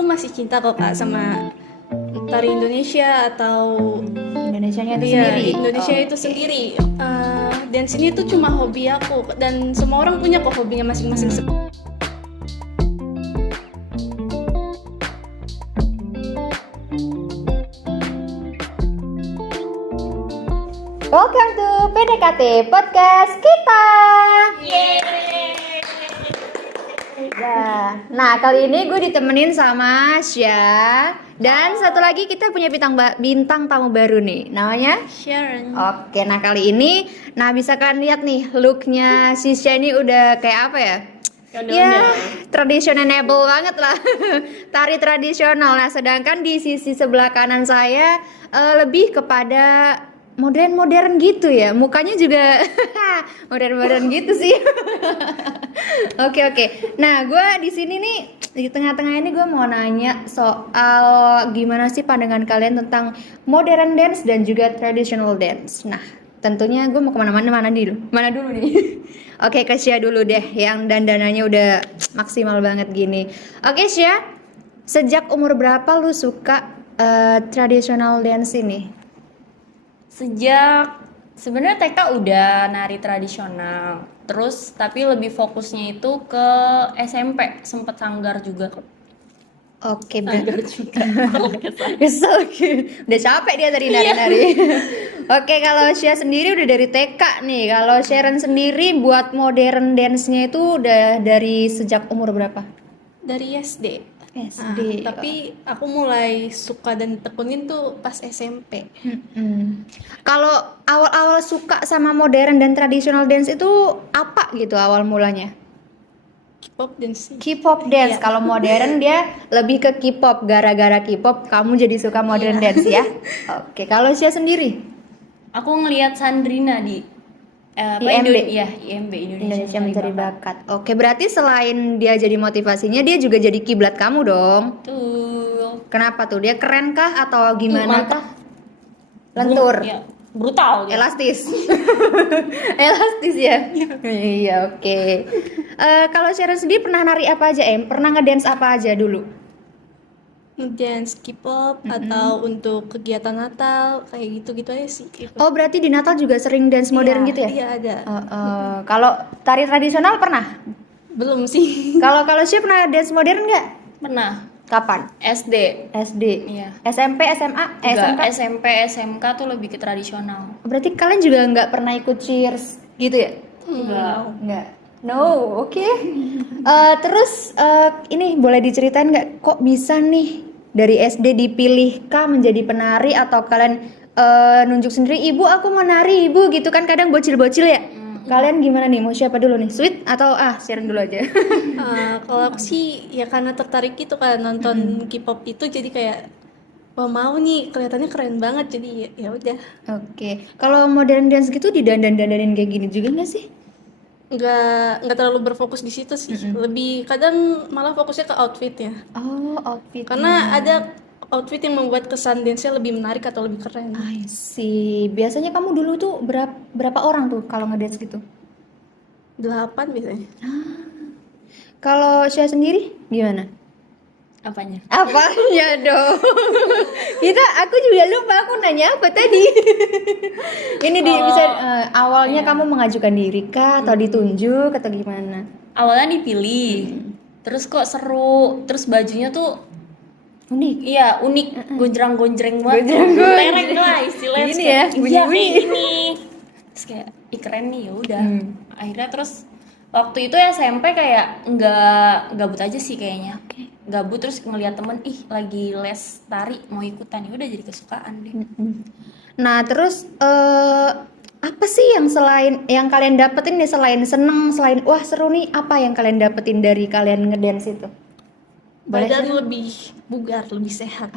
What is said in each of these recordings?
aku masih cinta kok Kak sama tari Indonesia atau Indonesianya itu iya, sendiri. Indonesia itu Oke. sendiri. Dance ini tuh cuma hobi aku dan semua orang punya kok hobinya masing-masing. Welcome to PDKT Podcast kita. Nah, kali ini gue ditemenin sama Sya. Dan satu lagi kita punya bintang tamu baru nih. Namanya? Sharon. Oke, nah kali ini, bisa kalian lihat nih looknya si Sya ini udah kayak apa ya? Ya, tradisional banget lah. Tari tradisional. Nah, sedangkan di sisi sebelah kanan saya lebih kepada modern-modern gitu ya. Mukanya juga modern-modern gitu sih. Oke. Nah, gue di sini nih di tengah-tengah ini gue mau nanya soal gimana sih pandangan kalian tentang modern dance dan juga traditional dance. Nah, tentunya gue mau kemana-mana mana dulu nih. Oke, ke Sya dulu deh yang dandanannya udah maksimal banget gini. Oke, Sya, sejak umur berapa lu suka traditional dance ini? Sejak sebenarnya TK udah nari tradisional. Terus tapi lebih fokusnya itu ke SMP, sempet sanggar juga. Oke, Sanggar juga. kesel. Udah capek dia tadi nari-nari. Oke, kalau Sya sendiri udah dari TK nih. Kalau Sharon sendiri buat modern dance-nya itu udah dari sejak umur berapa? Dari SD. SD. Tapi aku mulai suka dan tekunin tuh pas SMP. Kalau awal-awal suka sama modern dan traditional dance itu apa gitu awal mulanya? K-pop dance. K-pop dance. Iya. Kalau modern dia lebih ke K-pop. Gara-gara K-pop kamu jadi suka modern dance ya? Oke, kalau Sya sendiri? Aku ngelihat Sandrina di IMB. IMB Indonesia Mencari Bakat. Oke, berarti selain dia jadi motivasinya, dia juga jadi kiblat kamu dong. Tuh. Kenapa tuh? Dia keren kah atau gimana Mantap. kah? Lentur. Ya, brutal dia. Elastis. Elastis ya? Iya, oke. Kalau Sharon sendiri pernah nari apa aja, Pernah ngedance apa aja dulu? Dance K-pop atau untuk kegiatan Natal kayak gitu-gitu aja sih. Oh, berarti di Natal juga sering dance modern gitu ya? Iya ada. Kalau tari tradisional pernah? Belum sih. Kalau Sya pernah dance modern nggak? Pernah Kapan? SD. SD. Iya. SMP, SMA, Juga SMK. SMP, SMK tuh lebih ke tradisional. Berarti kalian juga nggak pernah ikut cheers gitu ya? Nggak. No, oke. Terus ini boleh diceritain nggak kok bisa nih dari SD dipilih kah menjadi penari atau kalian nunjuk sendiri, ibu aku mau nari ibu gitu kan kadang bocil-bocil ya? Kalian gimana nih? Mau siapa dulu nih? Sweet atau Sharon dulu aja? Kalau aku sih ya karena tertarik gitu kan nonton K-pop itu jadi kayak wah mau nih kelihatannya keren banget jadi ya udah. Oke. Kalau modern dance gitu didandanin kayak gini juga nggak sih? Nggak terlalu berfokus di situ sih. Lebih kadang malah fokusnya ke outfit ya. Oh, outfit. Karena ada outfit yang membuat kesan dance-nya lebih menarik atau lebih keren. I see. Biasanya kamu dulu tuh berapa orang tuh kalau ngedance gitu? 8 biasanya. Kalau Sya sendiri gimana? Apanya? Apanya dong? Aku juga lupa aku nanya apa tadi. Ini bisa awalnya kamu mengajukan diri kah atau ditunjuk atau gimana? Awalnya dipilih. Terus kok seru. Terus bajunya tuh Unik. iya unik, gonjreng-gonjreng banget. Gonjreng-gonjreng. Lereng lah istilahnya. Gini Terus ya, kayak, iya bunyi-bunyi. kayak gini. Terus kayak ih keren nih ya udah. Akhirnya terus waktu itu SMP kayak nggak gabut aja sih kayaknya. Gabut terus ngeliat temen lagi les tari mau ikutan ya udah jadi kesukaan deh. Nah, terus apa sih yang kalian dapetin nih selain seneng, selain wah seru nih, apa yang kalian dapetin dari kalian ngedance itu? Badan lebih bugar, lebih sehat.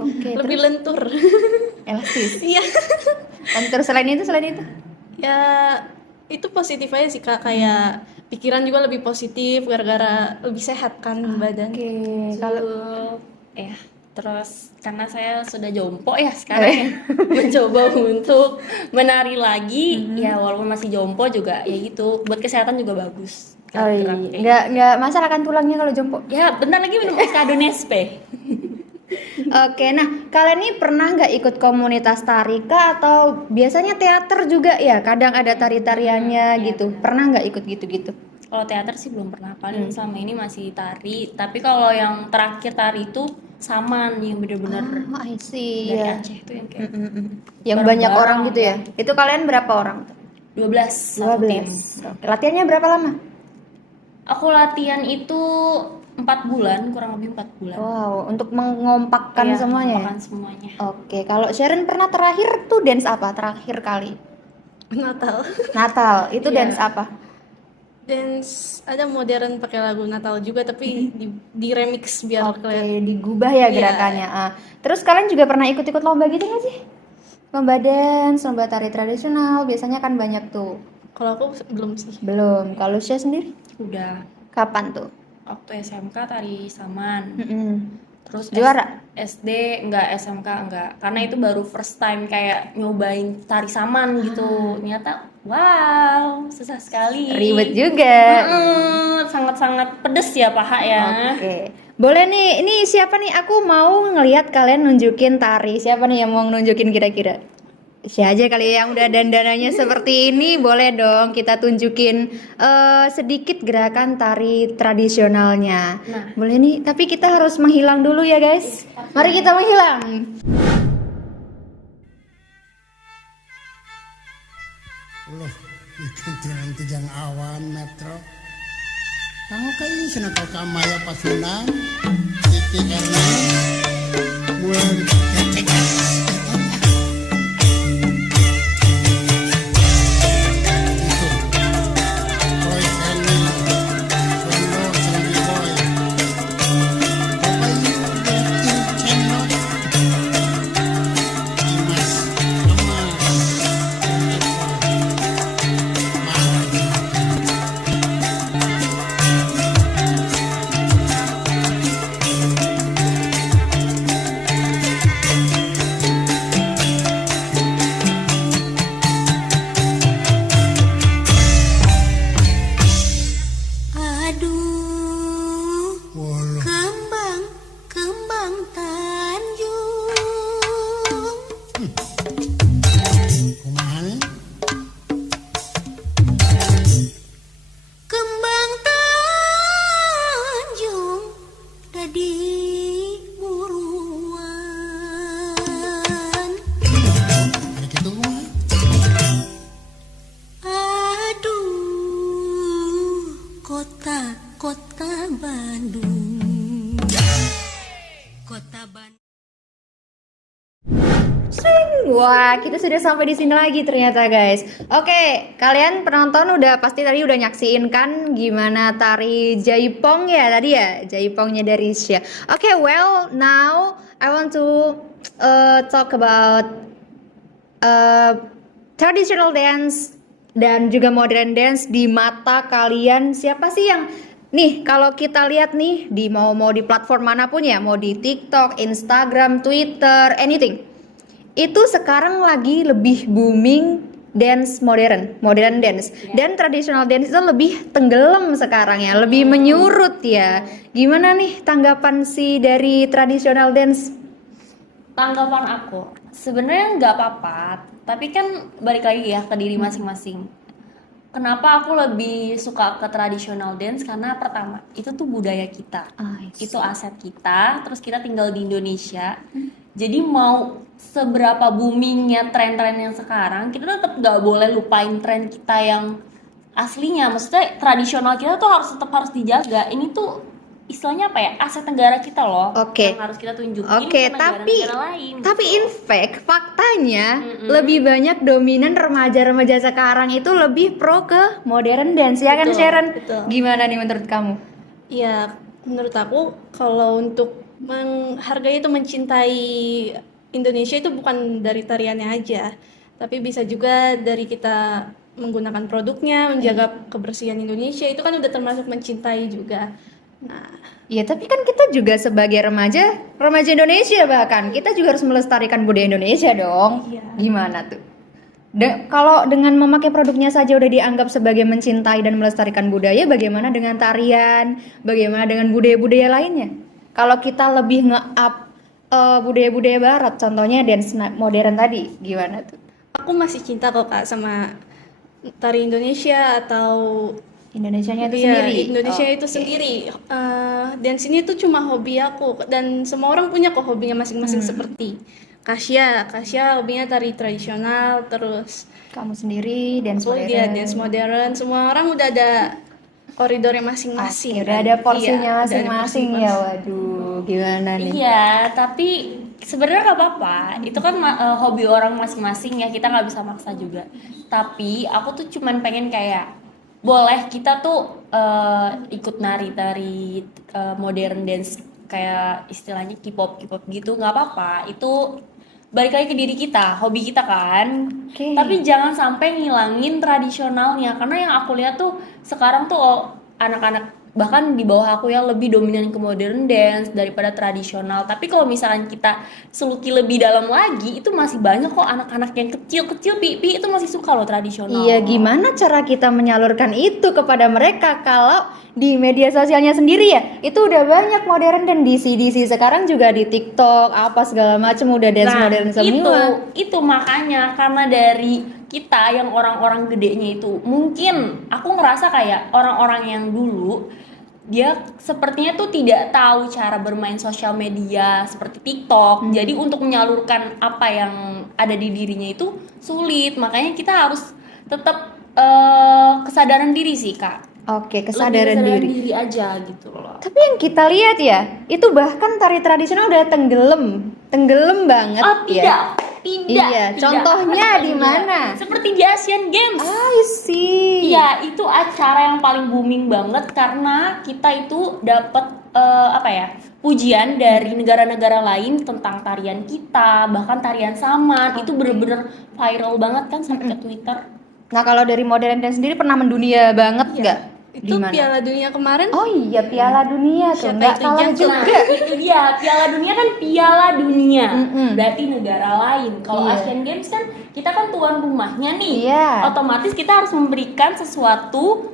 Oke, Lebih lentur. elastis. Iya. Dan terus selain itu? Ya itu positif aja sih Kak, kayak pikiran juga lebih positif gara-gara lebih sehat kan badan. Oke, kalau Ya terus karena saya sudah jompo ya sekarang ya, mencoba untuk menari lagi ya walaupun masih jompo juga ya gitu buat kesehatan juga bagus Oh iya, gerak kayak nggak masalah kan tulangnya kalau jongkok. ya bentar lagi minum kado Nespe. Oke, nah kalian nih pernah nggak ikut komunitas tari kah atau biasanya teater juga ya? Kadang ada tari-tariannya gitu. Pernah nggak ikut gitu-gitu? Kalau teater sih belum pernah, paling selama ini masih tari. Tapi kalau yang terakhir tari itu saman yang bener-bener Oh, I see. dari Ya. Aceh tuh yang kayak Yang bareng-bareng banyak orang gitu ya? ya. Itu kalian berapa orang? 12 satu tim. 12. Oke. Latihannya berapa lama? Aku latihan itu 4 bulan, kurang lebih 4 bulan. Wow, untuk mengompakkan Iya, semuanya ya? mengompakkan semuanya. Oke, kalau Sharon pernah terakhir tuh dance apa? Terakhir kali? Natal. Natal, itu Iya. dance apa? Dance ada modern pakai lagu Natal juga tapi di remix biar Oke, kelihatan. digubah ya Iya. gerakannya. Ah. Terus kalian juga pernah ikut-ikut lomba gitu nggak sih? Lomba dance, lomba tari tradisional, biasanya kan banyak tuh. Kalau aku belum sih. Belum. Kalau Syah sendiri? Udah Kapan tuh? waktu SMK tari saman. Mm-mm. Terus Juara? SD enggak, SMK enggak. Karena itu baru first time kayak nyobain tari saman gitu. Ternyata wow, susah sekali. Ribet juga. Sangat-sangat pedes ya paha ya. Oke. Boleh nih, ini siapa nih? Aku mau ngelihat kalian nunjukin tari. Siapa nih yang mau nunjukin kira-kira? Siapa aja kali yang udah dandanannya seperti ini, boleh dong kita tunjukin sedikit gerakan tari tradisionalnya. Nah. Boleh nih, tapi kita harus menghilang dulu ya guys. Mari kita menghilang. Loh, ikan tiran tijang awan metro. Kamu kayak sana kau kamaya pasunang, Siti Ernest, mulai kecek. Itu, Boy Kenny, Sondo, Selami Boy. Bapak ini direktur channel. Dimas, Amal, Aduh, Walah, kembang, kembang Tanjung. kumaha nih? Kembang Tanjung dadi buruan. Hari gitu kumaha? Aduh, kota Bandung. Kota Bandung. Wah, kita sudah sampai di sini lagi ternyata guys. Oke, kalian penonton udah pasti tadi udah nyaksiin kan gimana tari Jaipong ya tadi ya, Jaipongnya dari Syah. Oke, well now I want to talk about traditional dance dan juga modern dance di mata kalian. Siapa sih yang nih kalau kita lihat nih di mau di platform manapun ya, mau di TikTok, Instagram, Twitter, anything. Itu sekarang lagi lebih booming dance modern dance. Dan traditional dance itu lebih tenggelam sekarang ya, lebih menyurut ya. Gimana nih tanggapan si dari traditional dance? Tanggapan aku sebenarnya nggak apa-apa, tapi kan balik lagi ya ke diri masing-masing. Kenapa aku lebih suka ke traditional dance? Karena pertama itu tuh budaya kita, itu aset kita, terus kita tinggal di Indonesia. Jadi mau seberapa boomingnya tren-tren yang sekarang, kita tetap nggak boleh lupain tren kita yang aslinya. Maksudnya tradisional kita tuh tetap harus dijaga. Ini tuh istilahnya apa ya, aset negara kita loh, Oke. yang harus kita tunjukin Oke, ke tapi negara-negara lain. in fact faktanya lebih banyak dominan remaja-remaja sekarang itu lebih pro ke modern dance ya kan Betul, Sharon? betul. Gimana nih menurut kamu? Ya, menurut aku kalau untuk menghargai itu mencintai Indonesia itu bukan dari tariannya aja, tapi bisa juga dari kita menggunakan produknya, menjaga kebersihan Indonesia itu kan udah termasuk mencintai juga. Nah, Ya tapi kan kita juga sebagai remaja Indonesia bahkan kita juga harus melestarikan budaya Indonesia dong. Iya. Gimana tuh? Kalau dengan memakai produknya saja udah dianggap sebagai mencintai dan melestarikan budaya, bagaimana dengan tarian? Bagaimana dengan budaya-budaya lainnya? Kalau kita lebih nge-up budaya-budaya barat, contohnya dance modern tadi, gimana tuh? Aku masih cinta kok Kak sama tari Indonesia atau Indonesianya itu iya, sendiri. Indonesia Oh, itu sendiri. Dance ini tuh cuma hobi aku dan semua orang punya kok hobinya masing-masing seperti Kasya hobinya tari tradisional, terus kamu sendiri dance aku modern. dia dance modern. Semua orang udah ada koridornya masing-masing. Oke, udah ada porsinya Iya, udah ada masing-masing porsi-porsi. ya. Waduh, gimana nih? Iya, tapi sebenarnya nggak apa-apa. Itu kan hobi orang masing-masing ya, kita nggak bisa maksa juga. Tapi aku tuh cuman pengen kayak boleh kita tuh ikut nari-tari modern dance kayak istilahnya K-pop gitu, nggak apa-apa. Itu balik lagi ke diri kita, hobi kita kan. Oke. Tapi jangan sampai ngilangin tradisionalnya, karena yang aku lihat tuh sekarang tuh anak-anak bahkan di bawah aku yang lebih dominan ke modern dance daripada tradisional. Tapi kalau misalkan kita seluki lebih dalam lagi, itu masih banyak kok anak-anak yang kecil-kecil pipi itu masih suka loh tradisional. Iya, gimana cara kita menyalurkan itu kepada mereka kalau di media sosialnya sendiri ya? Itu udah banyak modern dan DC sekarang juga di TikTok apa segala macam udah dance modern semua. Itu makanya karena dari kita yang orang-orang gedenya itu mungkin aku ngerasa kayak orang-orang yang dulu dia sepertinya tuh tidak tahu cara bermain sosial media seperti TikTok. Jadi untuk menyalurkan apa yang ada di dirinya itu sulit. Makanya kita harus tetap kesadaran diri sih, Kak. Oke, Lebih kesadaran diri. aja gitu loh. Tapi yang kita lihat ya, itu bahkan tari tradisional udah tenggelam banget Oh, ya. tidak. Iya, contohnya di mana? Seperti di Asian Games. I see. Iya, itu acara yang paling booming banget karena kita itu dapat pujian dari negara-negara lain tentang tarian kita, bahkan tarian saman. Itu bener-bener viral banget kan sampai ke Twitter. Nah, kalau dari modern dance sendiri pernah mendunia banget nggak? Itu Di mana? Piala Dunia kemarin. Oh iya, Piala Dunia tuh. Siapa Nggak itu kalah jago? juga. Nah, itu dia. Piala Dunia kan Piala Dunia. Mm-mm. Berarti negara lain. Kalau Iya. Asian Games kan kita kan tuan rumahnya nih. Iya. Otomatis kita harus memberikan sesuatu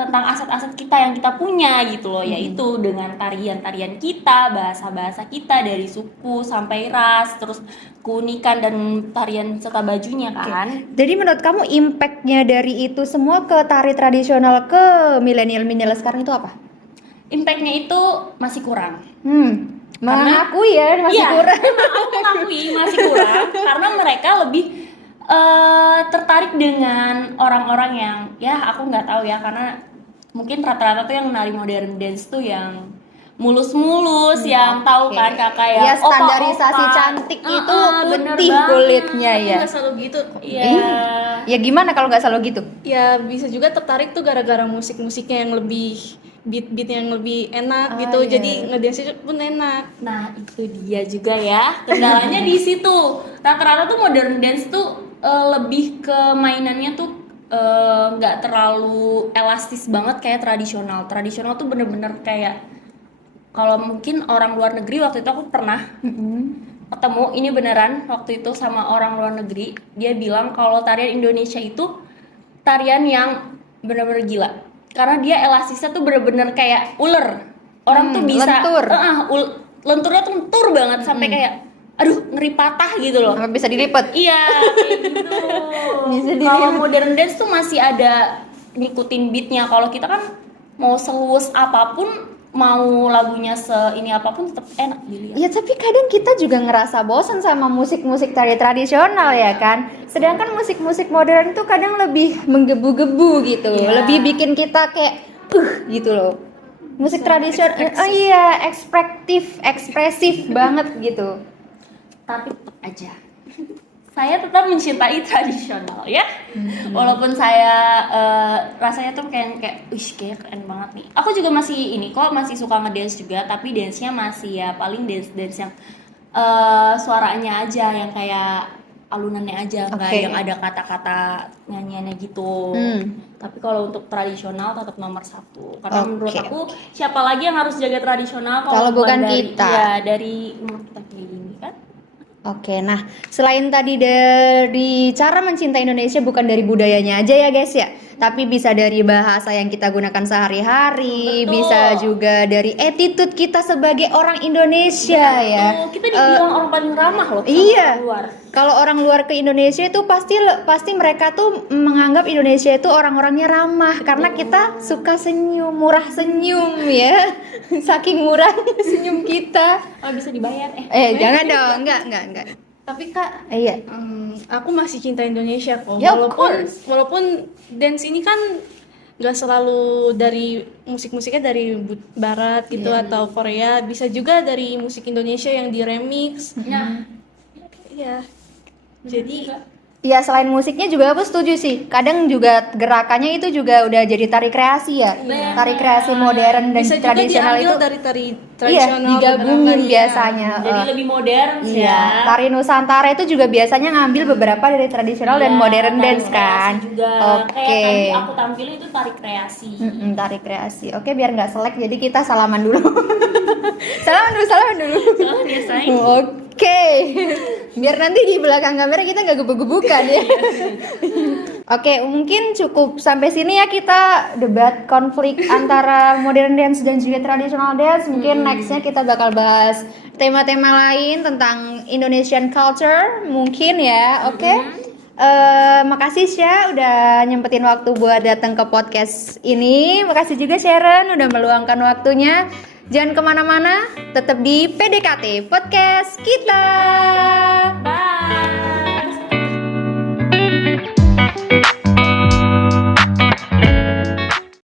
tentang aset-aset kita yang kita punya gitu loh, yaitu dengan tarian-tarian kita, bahasa-bahasa kita dari suku sampai ras, terus keunikan dan tarian serta bajunya kan. Jadi menurut kamu impact-nya dari itu semua ke tari tradisional ke milenial sekarang itu apa? Impact-nya itu masih kurang. Mengakui ya masih Iya, kurang. emang aku mengakui masih kurang karena mereka lebih tertarik dengan orang-orang yang ya aku nggak tahu ya, karena mungkin rata-rata tuh yang nari modern dance tuh yang mulus-mulus, yang tahu kan kakak ya, Ya standarisasi opa-opa. cantik itu Bener putih banget. kulitnya Tapi ya. nggak selalu gitu kok. Iya. Ya gimana kalau nggak selalu gitu? Ya bisa juga tertarik tuh gara-gara musik-musiknya yang lebih beat yang lebih enak gitu. iya. Jadi ngedance pun enak. Nah itu dia juga ya kendalanya di situ. Rata-rata tuh modern dance tuh lebih ke mainannya tuh nggak terlalu elastis banget kayak tradisional. Tradisional tuh bener-bener kayak kalau mungkin orang luar negeri, waktu itu aku pernah ketemu ini beneran waktu itu sama orang luar negeri. Dia bilang kalau tarian Indonesia itu tarian yang bener-bener gila karena dia elastisnya tuh bener-bener kayak ular. Orang tuh bisa lentur. lenturnya tuh lentur banget sampai kayak aduh ngeri patah gitu loh. Sampai bisa dilipet. Iya, kayak gitu. Bisa Kalau modern dance tuh masih ada ngikutin beatnya. Kalau kita kan mau seluas apapun, mau lagunya ini apapun tetap enak dilihat. Ya tapi kadang kita juga ngerasa bosan sama musik-musik tari tradisional ya kan. Sedangkan musik-musik modern tuh kadang lebih menggebu-gebu gitu. Iya. Lebih bikin kita kayak gitu loh. Musik tradisional iya, ekspresif banget gitu. Tapi tetap aja saya tetap mencintai tradisional ya. Walaupun saya rasanya tuh kayak kayak keren banget nih. Aku juga masih masih suka ngedance juga, tapi dance-nya masih ya paling dance yang suaranya aja, yang kayak alunannya aja, nggak Oke. yang ada kata-kata nyanyiannya gitu. Tapi kalau untuk tradisional tetap nomor 1 karena menurut Oke, aku siapa lagi yang harus jaga tradisional Kalau bukan dari, kita. ya, dari umur kita kayak gini kan. Oke, nah selain tadi dari cara mencintai Indonesia bukan dari budayanya aja ya guys ya, tapi bisa dari bahasa yang kita gunakan sehari-hari, Betul. bisa juga dari attitude kita sebagai orang Indonesia ya. Tuh, kita dibilang orang paling ramah loh sama Iya. orang luar. Kalau orang luar ke Indonesia itu pasti mereka tuh menganggap Indonesia itu orang-orangnya ramah karena kita suka senyum, murah senyum ya. Saking murah senyum kita. Oh, bisa dibayar Jangan dong, enggak. Tapi Kak, Iya. aku masih cinta Indonesia kok. Ya, of course. Walaupun dance ini kan nggak selalu dari musik-musiknya dari barat gitu atau Korea, bisa juga dari musik Indonesia yang di remix. Nah, Iya. Jadi Iya, selain musiknya juga aku setuju sih. Kadang juga gerakannya itu juga udah jadi tari kreasi ya. Tari kreasi modern dan bisa juga tradisional diambil itu. dari tari Iya, tradisional digabungin beneran, iya. biasanya. jadi lebih modern sih Iya, ya. tari Nusantara itu juga biasanya ngambil beberapa dari tradisional dan Iya, modern tari dance kreasi kan. juga. Oke. Kayak tadi aku tampilin itu tari kreasi. Tari kreasi. Oke, biar nggak selek jadi kita salaman dulu. salaman dulu. Oh, biasanya. Oke. Biar nanti di belakang kamera kita nggak gebuk-gebukan ya. Oke, mungkin cukup sampai sini ya kita debat konflik antara modern dance dan juga traditional dance. Mungkin nextnya kita bakal bahas tema-tema lain tentang Indonesian culture mungkin ya. Oke. Makasih Syah udah nyempetin waktu buat datang ke podcast ini. Makasih juga Sharon udah meluangkan waktunya. Jangan kemana-mana, tetap di PDKT Podcast kita. Bye.